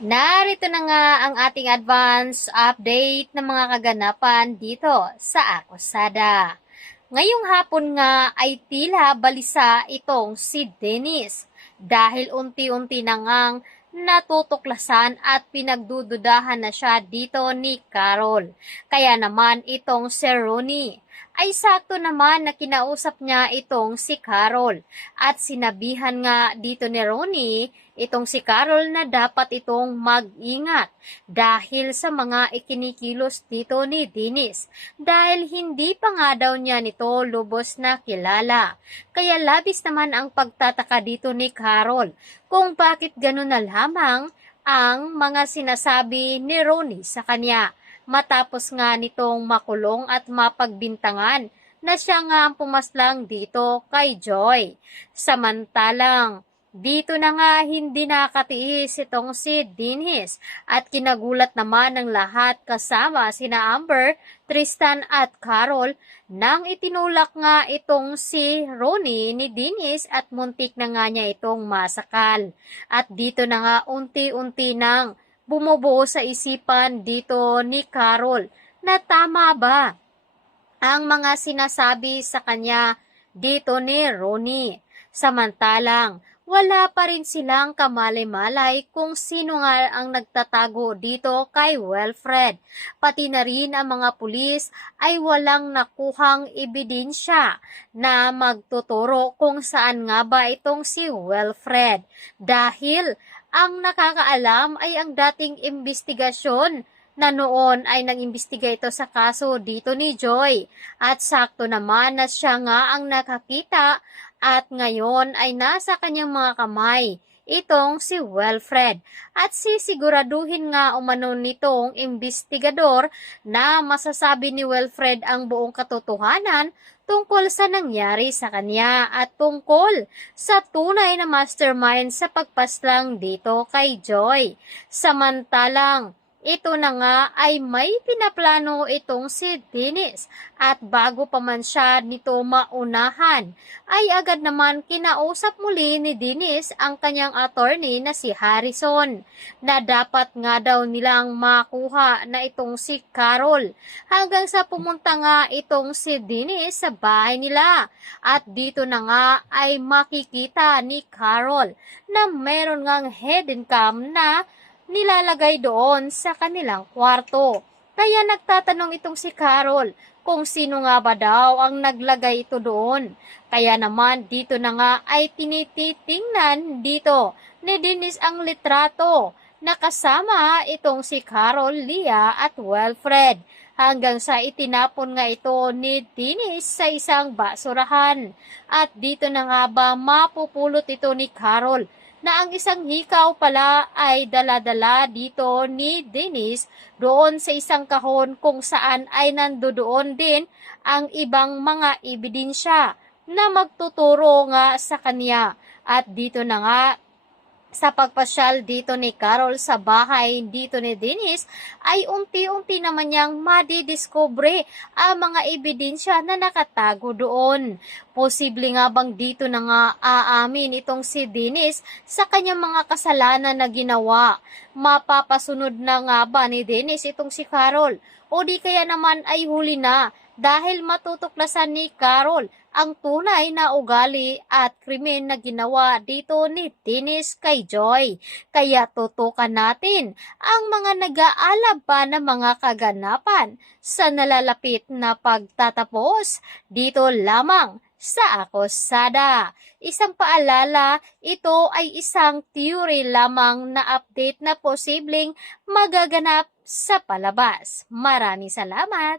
Narito na nga ang ating advance update ng mga kaganapan dito sa Akusada. Ngayong hapon nga ay tila balisa itong si Dennis dahil unti-unti na ngang natutuklasan at pinagdududahan na siya dito ni Carol. Kaya naman itong si Rooney ay sakto naman na kinausap niya itong si Carol at sinabihan nga dito ni Rooney itong si Carol na dapat itong mag-ingat dahil sa mga ikinikilos dito ni Dennis dahil hindi pa nga daw niya nito lubos na kilala. Kaya labis naman ang pagtataka dito ni Carol kung bakit gano'n na lamang ang mga sinasabi ni Rooney sa kanya matapos nga nitong makulong at mapagbintangan na siya nga ang pumaslang dito kay Joy. Samantalang dito na nga hindi nakatiis itong si Dennis at kinagulat naman ng lahat kasama sina Amber, Tristan at Carol nang itinulak nga itong si Rooney ni Dennis at muntik na nga niya itong masakal. At dito na nga unti-unti nang bumubuo sa isipan dito ni Carol na tama ba ang mga sinasabi sa kanya dito ni Rooney. Samantalang wala pa rin silang kamalay-malay kung sino nga ang nagtatago dito kay Wilfred. Pati na rin ang mga pulis ay walang nakuhang ebidensya na magtuturo kung saan nga ba itong si Wilfred. Dahil ang nakakaalam ay ang dating investigasyon na noon ay nag-imbestiga ito sa kaso dito ni Joy. At sakto naman na siya nga ang nakakita at ngayon ay nasa kanyang mga kamay itong si Wilfred. At sisiguraduhin nga umano nitong investigador na masasabi ni Wilfred ang buong katotohanan tungkol sa nangyari sa kanya at tungkol sa tunay na mastermind sa pagpaslang dito kay Joy. Samantalang ito na nga ay may pinaplano itong si Dennis at bago pa man siya nito maunahan ay agad naman kinausap muli ni Dennis ang kanyang attorney na si Harrison na dapat nga daw nilang makuha na itong si Carol hanggang sa pumunta nga itong si Dennis sa bahay nila at dito na nga ay makikita ni Carol na meron ngang hidden cam na nilalagay doon sa kanilang kwarto. Kaya nagtatanong itong si Carol kung sino nga ba daw ang naglagay ito doon. Kaya naman dito na nga ay tinititingnan dito ni Dennis ang litrato na kasama itong si Carol, Leah at Wilfred. Hanggang sa itinapon nga ito ni Dennis sa isang basurahan. At dito na nga ba mapupulot ito ni Carol na ang isang hikaw pala ay dala-dala dito ni Dennis doon sa isang kahon kung saan ay nandoon din ang ibang mga ebidensya na magtuturo nga sa kanya. At dito na nga sa pagpasyal dito ni Carol sa bahay dito ni Dennis ay unti-unti naman niyang madidiscovery ang mga ebidensya na nakatago doon. Posible nga bang dito na nga aamin itong si Dennis sa kanyang mga kasalanan na ginawa? Mapapasunod na nga ba ni Dennis itong si Carol? O di kaya naman ay huli na dahil matutuklasan ni Carol ang tunay na ugali at krimen na ginawa dito ni Dennis kay Joy. Kaya tutukan natin ang mga nag-aalab pa na mga kaganapan sa nalalapit na pagtatapos dito lamang sa Akusada. Isang paalala, ito ay isang theory lamang na update na posibleng magaganap sa palabas. Maraming salamat!